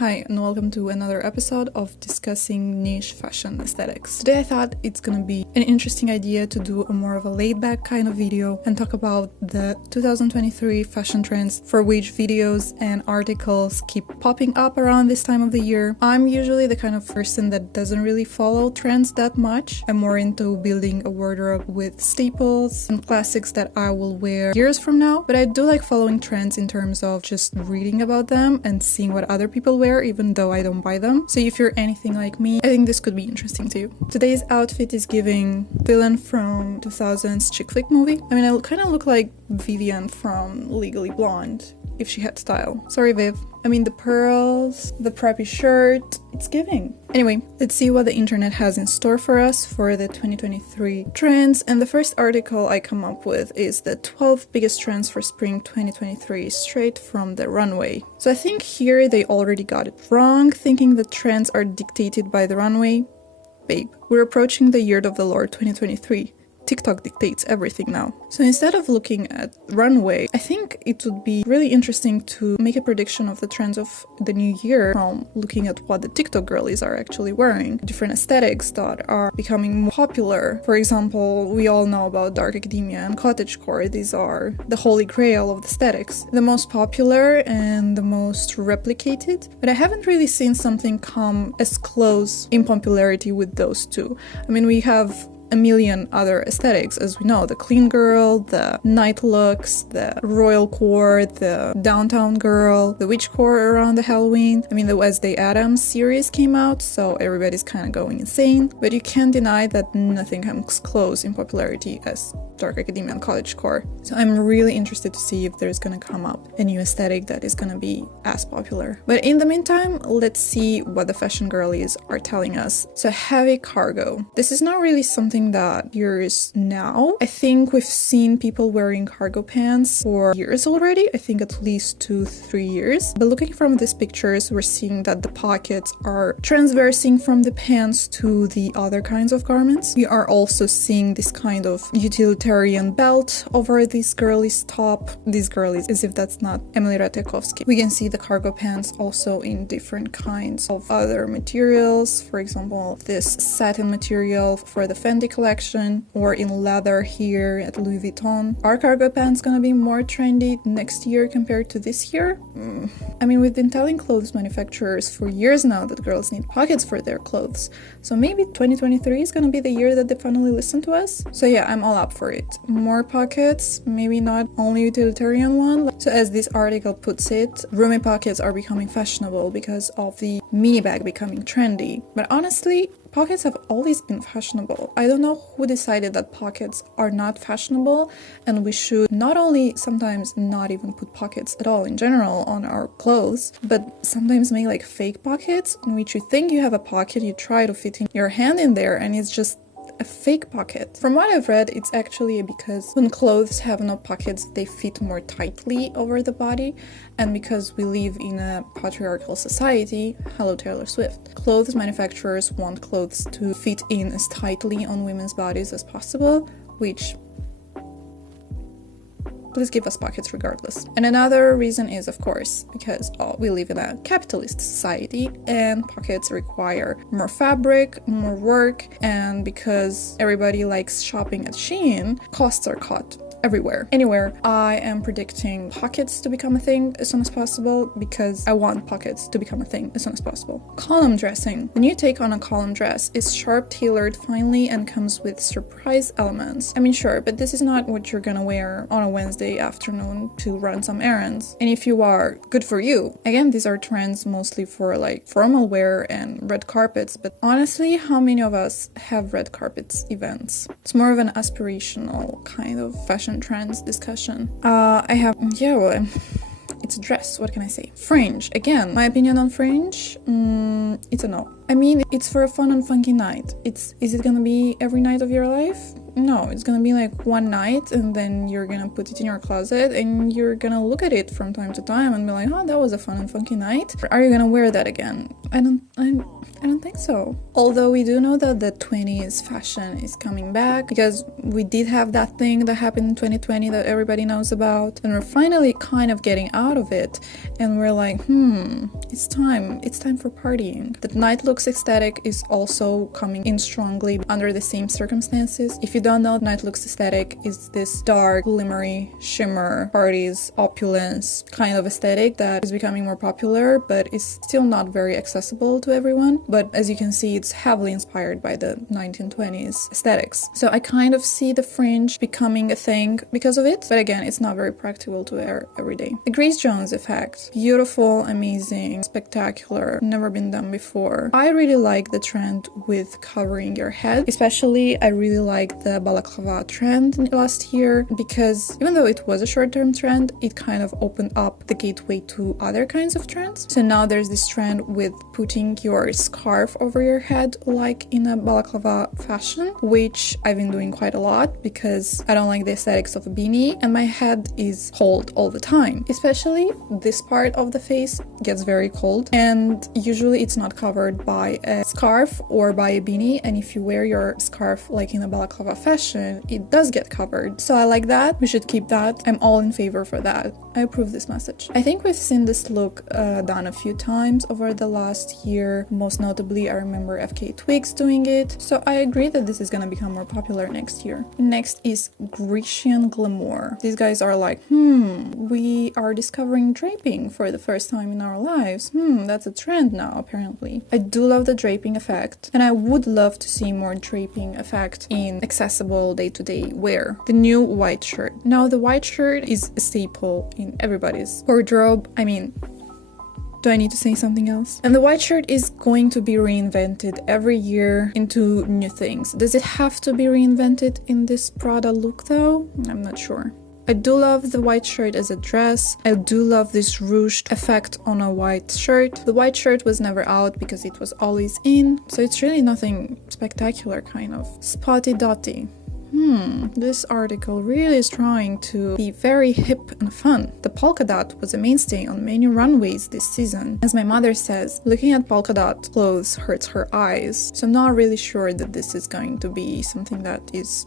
Hi and welcome to another episode of discussing niche fashion aesthetics. Today I thought it's gonna be an interesting idea to do a more of a laid-back kind of video and talk about the 2023 fashion trends for which videos and articles keep popping up around this time of the year. I'm usually the kind of person that doesn't really follow trends that much. I'm more into building a wardrobe with staples and classics that I will wear years from now, but I do like following trends in terms of just reading about them and seeing what other people wear, even though I don't buy them. So if you're anything like me, I think this could be interesting to you. Today's outfit is giving villain from 2000s chick flick movie. I mean, I kind of look like Vivian from Legally Blonde if she had style. Sorry, Viv. I mean, the pearls, the preppy shirt, it's giving. Anyway, let's see what the internet has in store for us for the 2023 trends. And the first article I come up with is the 12 biggest trends for spring 2023 straight from the runway. So I think here they already got it wrong, thinking the trends are dictated by the runway. Babe, we're approaching the year of the Lord 2023. TikTok dictates everything now. So instead of looking at runway, I think it would be really interesting to make a prediction of the trends of the new year from looking at what the TikTok girlies are actually wearing, different aesthetics that are becoming more popular. For example, we all know about dark academia and cottagecore. These are the holy grail of the aesthetics, the most popular and the most replicated, but I haven't really seen something come as close in popularity with those two. I mean, we have a million other aesthetics, as we know, the clean girl, the night looks, the royal core, the downtown girl, the witch core around the Halloween. I mean, the Wednesday Addams series came out, so everybody's kind of going insane, but you can't deny that nothing comes close in popularity as dark academia and cottagecore. So I'm really interested to see if there's gonna come up a new aesthetic that is gonna be as popular. But in the meantime, let's see what the fashion girlies are telling us. So heavy cargo. This is not really something that appears now. I think we've seen people wearing cargo pants for years already. I think at least 2-3 years. But looking from these pictures, we're seeing that the pockets are transversing from the pants to the other kinds of garments. We are also seeing this kind of utilitarian belt over this girly's top. These girlies, as if that's not Emily Ratajkowski. We can see the cargo pants also in different kinds of other materials. For example, this satin material for the Fendi collection, or in leather here at Louis Vuitton. Are cargo pants gonna be more trendy next year compared to this year? I mean, we've been telling clothes manufacturers for years now that girls need pockets for their clothes. So maybe 2023 is gonna be the year that they finally listen to us. So yeah, I'm all up for it. More pockets, maybe not only utilitarian one. So as this article puts it, roomy pockets are becoming fashionable because of the mini bag becoming trendy. But honestly, pockets have always been fashionable. I don't know who decided that pockets are not fashionable and we should not only sometimes not even put pockets at all in general on our clothes, but sometimes make like fake pockets in which you think you have a pocket, you try to fit in your hand in there and it's just a fake pocket. From what I've read, it's actually because when clothes have no pockets, they fit more tightly over the body, and because we live in a patriarchal society, hello Taylor Swift, clothes manufacturers want clothes to fit in as tightly on women's bodies as possible, which please give us pockets regardless. And another reason is, of course, because we live in a capitalist society and pockets require more fabric, more work, and because everybody likes shopping at Shein, costs are cut everywhere. Anywhere, I am predicting pockets to become a thing as soon as possible because I want pockets to become a thing as soon as possible. Column dressing. The new take on a column dress is sharp tailored finely and comes with surprise elements. I mean, sure, but this is not what you're gonna wear on a Wednesday afternoon to run some errands. And if you are, good for you. Again, these are trends mostly for like formal wear and red carpets, but honestly, how many of us have red carpets events? It's more of an aspirational kind of fashion trends discussion. It's a dress, what can I say? Fringe, again, my opinion on fringe, it's a no. I mean, it's for a fun and funky night. Is it gonna be every night of your life? No, it's gonna be like one night and then you're gonna put it in your closet and you're gonna look at it from time to time and be like, oh, that was a fun and funky night. Are you gonna wear that again? I don't think so. Although we do know that the 20s fashion is coming back, because we did have that thing that happened in 2020 that everybody knows about, and we're finally kind of getting out of it, and we're like, it's time for partying. The night looks aesthetic is also coming in strongly under the same circumstances. If you don't know, night looks aesthetic is this dark, glimmery, shimmer, parties, opulence kind of aesthetic that is becoming more popular, but is still not very accessible to everyone. But as you can see, it's heavily inspired by the 1920s aesthetics. So I kind of see the fringe becoming a thing because of it, but again, it's not very practical to wear every day. The Grace Jones effect. Beautiful, amazing, spectacular, never been done before. I really like the trend with covering your head. Especially, I really like the balaclava trend last year, because even though it was a short-term trend, it kind of opened up the gateway to other kinds of trends. So now there's this trend with putting your scarf over your head like in a balaclava fashion, which I've been doing quite a lot because I don't like the aesthetics of a beanie and my head is cold all the time. Especially this part of the face gets very cold, and usually it's not covered by a scarf or by a beanie, and if you wear your scarf like in a balaclava fashion, it does get covered. So I like that. We should keep that. I'm all in favor for that. I approve this message. I think we've seen this look done a few times over the last year. Most notably, I remember FK Twigs doing it. So I agree that this is gonna become more popular next year. Next is Grecian glamour. These guys are like, we are discovering draping for the first time in our lives. That's a trend now, apparently. I do love the draping effect, and I would love to see more draping effect in accessible day-to-day wear. The new white shirt. Now, the white shirt is a staple in everybody's wardrobe. I mean, do I need to say something else? And the white shirt is going to be reinvented every year into new things. Does it have to be reinvented in this Prada look though? I'm not sure. I do love the white shirt as a dress. I do love this ruched effect on a white shirt. The white shirt was never out because it was always in, so it's really nothing spectacular kind of. Spotty dotty. This article really is trying to be very hip and fun. The polka dot was a mainstay on many runways this season. As my mother says, looking at polka dot clothes hurts her eyes. So I'm not really sure that this is going to be something that is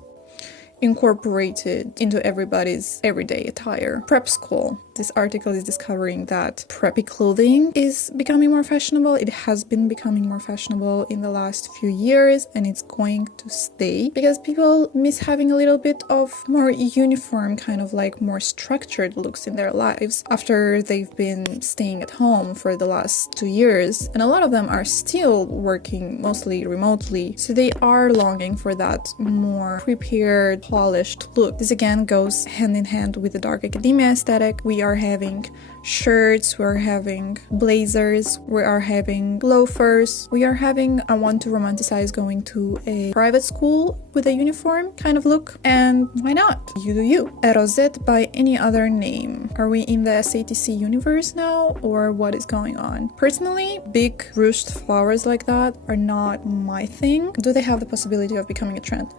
incorporated into everybody's everyday attire. Prep school. This article is discovering that preppy clothing is becoming more fashionable. It has been becoming more fashionable in the last few years, and it's going to stay because people miss having a little bit of more uniform, kind of like more structured looks in their lives after they've been staying at home for the last 2 years. And a lot of them are still working mostly remotely, so they are longing for that more prepared, polished look. This again goes hand in hand with the dark academia aesthetic. We are having shirts, we're having blazers, we are having loafers, we are having, I want to romanticize going to a private school with a uniform kind of look, and why not? You do you. A rosette by any other name. Are we in the SATC universe now, or what is going on? Personally, big ruched flowers like that are not my thing. Do they have the possibility of becoming a trend?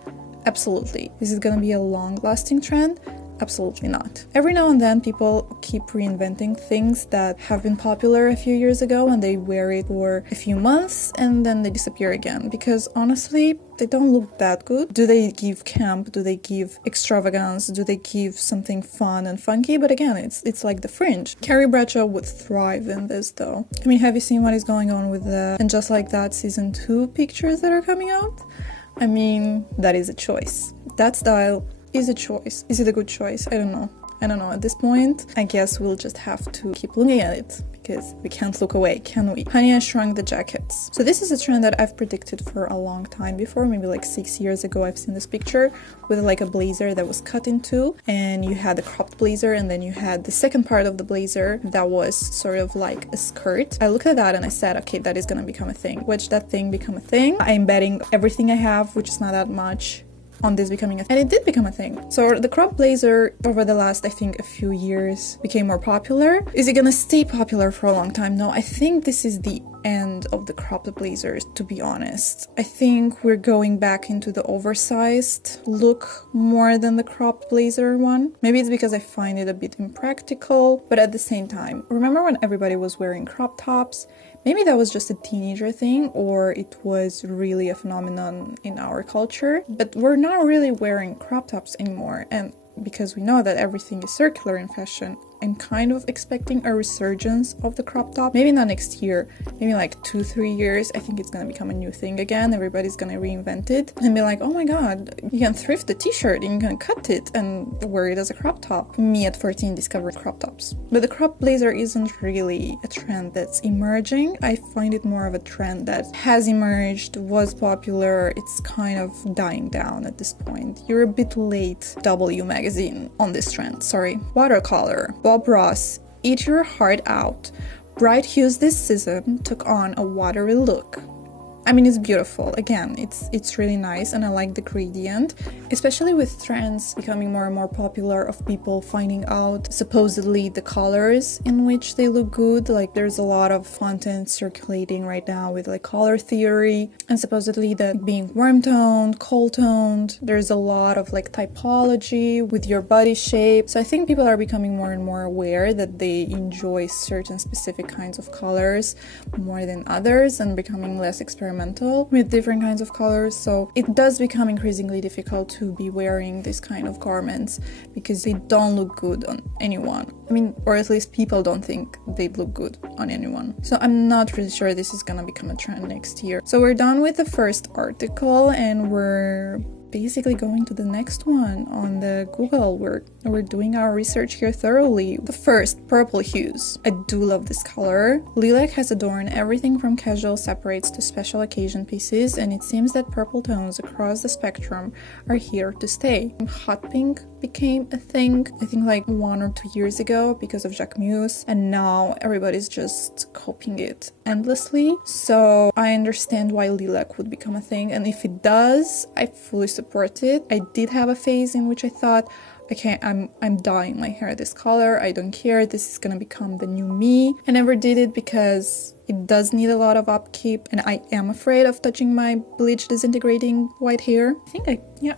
Absolutely. Is it gonna be a long-lasting trend? Absolutely not. Every now and then people keep reinventing things that have been popular a few years ago, and they wear it for a few months and then they disappear again, because honestly they don't look that good. Do they give camp? Do they give extravagance? Do they give something fun and funky? But again, it's like the fringe. Carrie Bradshaw would thrive in this though. I mean, have you seen what is going on with the And Just Like That season 2 pictures that are coming out? I mean, that is a choice. That style is a choice. Is it a good choice? I don't know. At this point, I guess we'll just have to keep looking at it, because we can't look away, can we? Honey, I Shrunk the jackets. So this is a trend that I've predicted for a long time before, maybe like 6 years ago. I've seen this picture with like a blazer that was cut in two, and you had the cropped blazer, and then you had the second part of the blazer that was sort of like a skirt. I looked at that and I said, okay, that is gonna become a thing. Watch that thing become a thing. I'm betting everything I have, which is not that much, on this becoming a thing. And it did become a thing. So the crop blazer over the last, I think, a few years became more popular. Is it gonna stay popular for a long time? No, I think this is the end of the cropped blazers, to be honest. I think we're going back into the oversized look more than the cropped blazer one. Maybe it's because I find it a bit impractical, but at the same time, remember when everybody was wearing crop tops? Maybe that was just a teenager thing, or it was really a phenomenon in our culture, but we're not really wearing crop tops anymore. And because we know that everything is circular in fashion, I'm kind of expecting a resurgence of the crop top. Maybe not next year, maybe like 2-3 years. I think it's gonna become a new thing again. Everybody's gonna reinvent it and be like, oh my god, you can thrift the t-shirt and you can cut it and wear it as a crop top. Me at 14 discovered crop tops. But the crop blazer isn't really a trend that's emerging. I find it more of a trend that has emerged, was popular. It's kind of dying down at this point. You're a bit late, W magazine, on this trend, sorry. Watercolor. Bob Ross, Eat Your Heart Out. Bright hues this season took on a watery look. I mean, it's beautiful. Again, it's really nice, and I like the gradient, especially with trends becoming more and more popular of people finding out supposedly the colors in which they look good. Like, there's a lot of content circulating right now with like color theory, and supposedly that being warm toned, cold toned, there's a lot of like typology with your body shape. So I think people are becoming more and more aware that they enjoy certain specific kinds of colors more than others, and becoming less experimental with different kinds of colors. So it does become increasingly difficult to be wearing this kind of garments because they don't look good on anyone. I mean, or at least people don't think they look good on anyone. So I'm not really sure this is gonna become a trend next year. So we're done with the first article and we're basically going to the next one on the Google. We're doing our research here thoroughly. The first, purple hues. I do love this color. Lilac has adorned everything from casual separates to special occasion pieces, and it seems that purple tones across the spectrum are here to stay. Hot pink became a thing, I think like 1 or 2 years ago because of Jacquemus, and now everybody's just copying it endlessly. So I understand why lilac would become a thing, and if it does, I fully support it. I did have a phase in which I thought, okay, I'm dyeing my hair this color, I don't care, this is gonna become the new me. I never did it because it does need a lot of upkeep, and I am afraid of touching my bleach disintegrating white hair. I think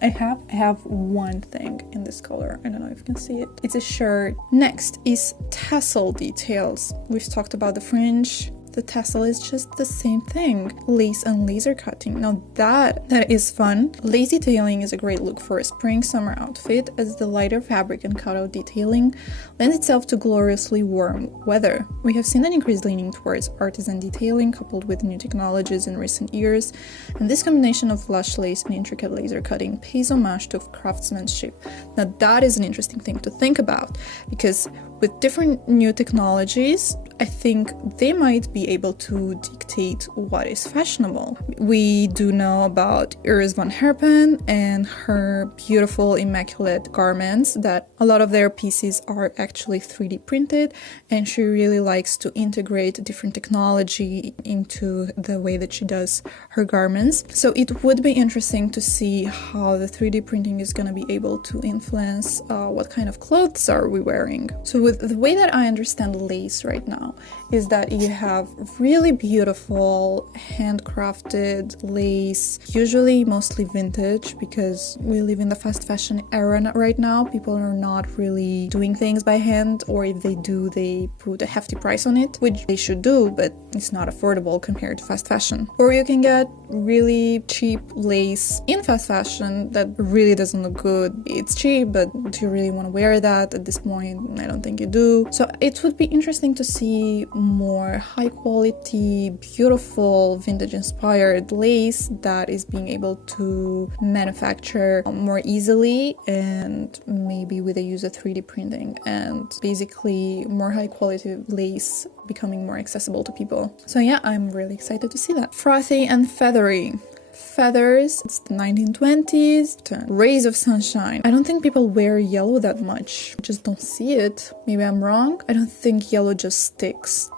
I have one thing in this color. I don't know if you can see it. It's a shirt. Next is tassel details. We've talked about the fringe. The tassel is just the same thing. Lace and laser cutting. Now that is fun. Lace detailing is a great look for a spring-summer outfit, as the lighter fabric and cutout detailing lends itself to gloriously warm weather. We have seen an increased leaning towards artisan detailing coupled with new technologies in recent years, and this combination of lush lace and intricate laser cutting pays homage to craftsmanship. Now that is an interesting thing to think about, because with different new technologies, I think they might be able to dictate what is fashionable. We do know about Iris van Herpen and her beautiful immaculate garments, that a lot of their pieces are actually 3D printed, and she really likes to integrate different technology into the way that she does her garments. So it would be interesting to see how the 3D printing is going to be able to influence what kind of clothes are we wearing. So with the way that I understand lace right now is that you have really beautiful handcrafted lace, usually mostly vintage, because we live in the fast fashion era right now. People are not really doing things by hand, or if they do, they put a hefty price on it, which they should do, but it's not affordable compared to fast fashion. Or you can get really cheap lace in fast fashion that really doesn't look good. It's cheap, but do you really want to wear that at this point? I don't think you do. So it would be interesting to see more high quality, beautiful, vintage inspired lace that is being able to manufacture more easily, and maybe with the use of 3D printing, and basically more high quality lace becoming more accessible to people. So yeah, I'm really excited to see that. Frothy and feathery. Feathers, it's the 1920s, rays of sunshine. I don't think people wear yellow that much. I just don't see it. Maybe I'm wrong. I don't think yellow just sticks.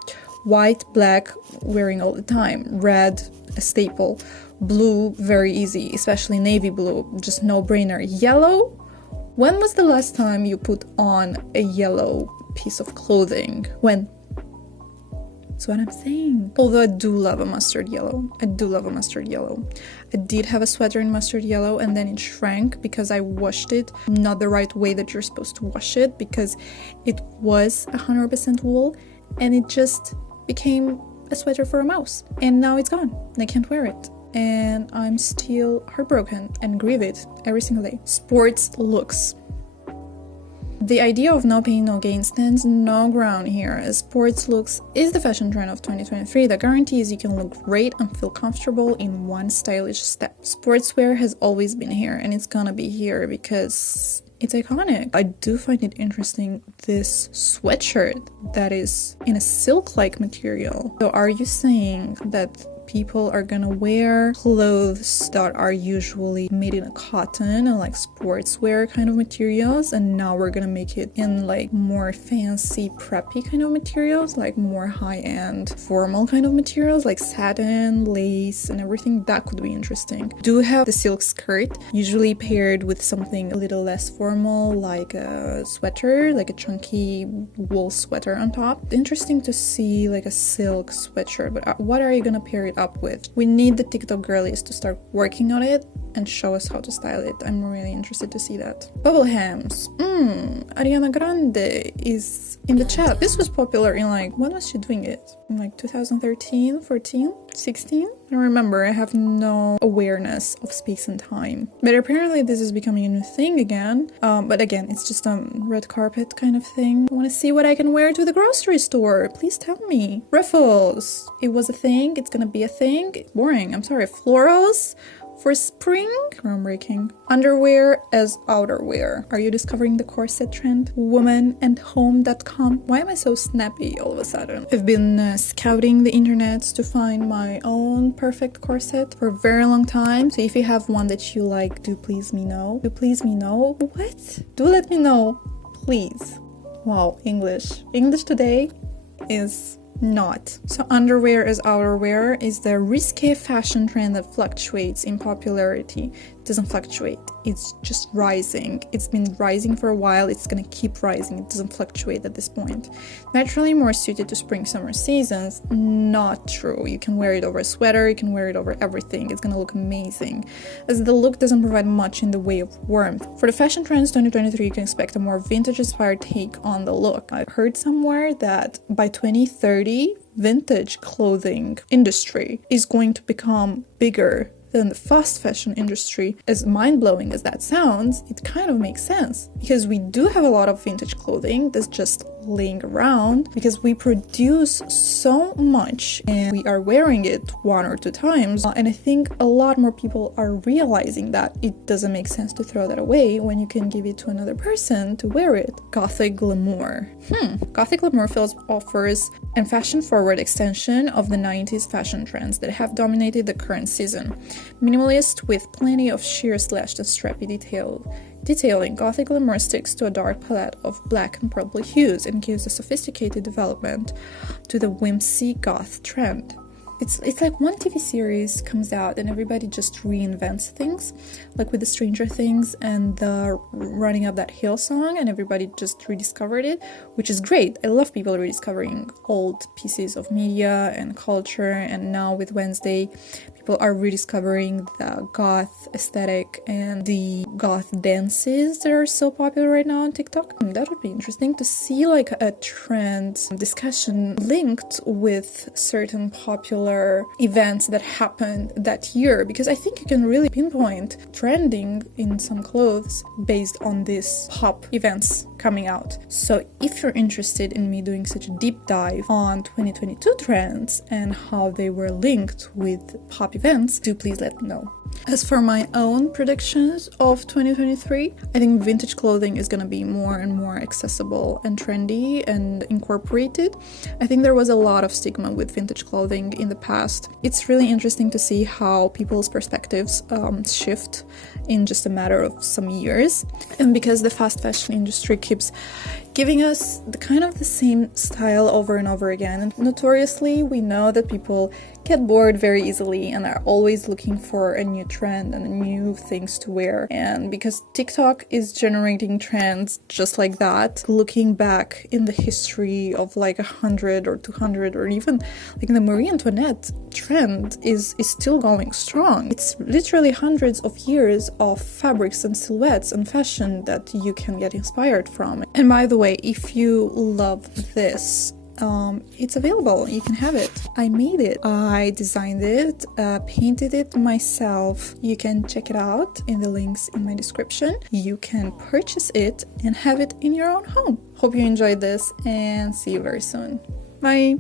White, black, wearing all the time. Red, a staple. Blue, very easy, especially navy blue, just no-brainer. Yellow, when was the last time you put on a yellow piece of clothing? When? That's what I'm saying. Although I do love a mustard yellow. I did have a sweater in mustard yellow and then it shrank because I washed it not the right way that you're supposed to wash it, because it was 100% wool and it just became a sweater for a mouse. And now it's gone and I can't wear it. And I'm still heartbroken and grieve it every single day. Sports looks. The idea of no pain, no gain stands no ground here, as sports looks is the fashion trend of 2023 that guarantees you can look great and feel comfortable in one stylish step. Sportswear has always been here and it's gonna be here because it's iconic. I do find it interesting, this sweatshirt that is in a silk-like material. So are you saying that people are gonna wear clothes that are usually made in a cotton and like sportswear kind of materials, and now we're gonna make it in like more fancy preppy kind of materials, like more high-end formal kind of materials like satin, lace and everything? That could be interesting. Do have the silk skirt, usually paired with something a little less formal like a sweater, like a chunky wool sweater on top. Interesting to see like a silk sweatshirt, but what are you gonna pair it up with? We need the TikTok girlies to start working on it and show us how to style it. I'm really interested to see that. Bubble hems. Ariana Grande is in the chat. This was popular in like, when was she doing it? In like 2013, 14, 16? I don't remember. I have no awareness of space and time. But apparently this is becoming a new thing again. But again, it's just a red carpet kind of thing. I want to see what I can wear to the grocery store. Please tell me. Ruffles. It was a thing. It's gonna be a thing. Boring. I'm sorry. Florals for spring? Groundbreaking. Underwear as outerwear. Are you discovering the corset trend? Womanandhome.com. Why am I so snappy all of a sudden? I've been scouting the internet to find my own perfect corset for a very long time. So if you have one that you like, do please me know. Do please me know. What? Do let me know, please. Wow, English. English today is not. So underwear as outerwear is the risque fashion trend that fluctuates in popularity. It doesn't fluctuate, it's just rising. It's been rising for a while, it's gonna keep rising. It doesn't fluctuate at this point. Naturally more suited to spring summer seasons. Not true. You can wear it over a sweater, you can wear it over everything. It's gonna look amazing, as the look doesn't provide much in the way of warmth. For the fashion trends 2023, you can expect a more vintage inspired take on the look. I heard somewhere that by 2030 vintage clothing industry is going to become bigger than the fast fashion industry. As mind-blowing as that sounds, it kind of makes sense, because we do have a lot of vintage clothing that's just laying around because we produce so much and we are wearing it one or two times, and I think a lot more people are realizing that it doesn't make sense to throw that away when you can give it to another person to wear it. Gothic glamour. Gothic glamour offers a fashion-forward extension of the 90s fashion trends that have dominated the current season. Minimalist with plenty of sheer slashed and strappy detailing, Gothic glamour sticks to a dark palette of black and purple hues and gives a sophisticated development to the whimsy goth trend. It's like one TV series comes out and everybody just reinvents things, like with the Stranger Things and the Running Up That Hill song, and everybody just rediscovered it, which is great. I love people rediscovering old pieces of media and culture, and now with Wednesday, people are rediscovering the goth aesthetic and the goth dances that are so popular right now on TikTok. That would be interesting to see like a trend discussion linked with certain popular events that happened that year, because I think you can really pinpoint trending in some clothes based on these pop events coming out. So if you're interested in me doing such a deep dive on 2022 trends and how they were linked with pop events, do please let me know. As for my own predictions of 2023, I think vintage clothing is going to be more and more accessible and trendy and incorporated. I think there was a lot of stigma with vintage clothing in the past. It's really interesting to see how people's perspectives shift in just a matter of some years. And because the fast fashion industry keeps giving us the same style over and over again, and notoriously we know that people get bored very easily and are always looking for a new trend and new things to wear. And because TikTok is generating trends just like that, looking back in the history of like 100 or 200 or even like the Marie Antoinette trend is still going strong. It's literally hundreds of years of fabrics and silhouettes and fashion that you can get inspired from. And by the way, if you love this, it's available. You can have it. I made it. I designed it, painted it myself. You can check it out in the links in my description. You can purchase it and have it in your own home. Hope you enjoyed this and see you very soon. Bye.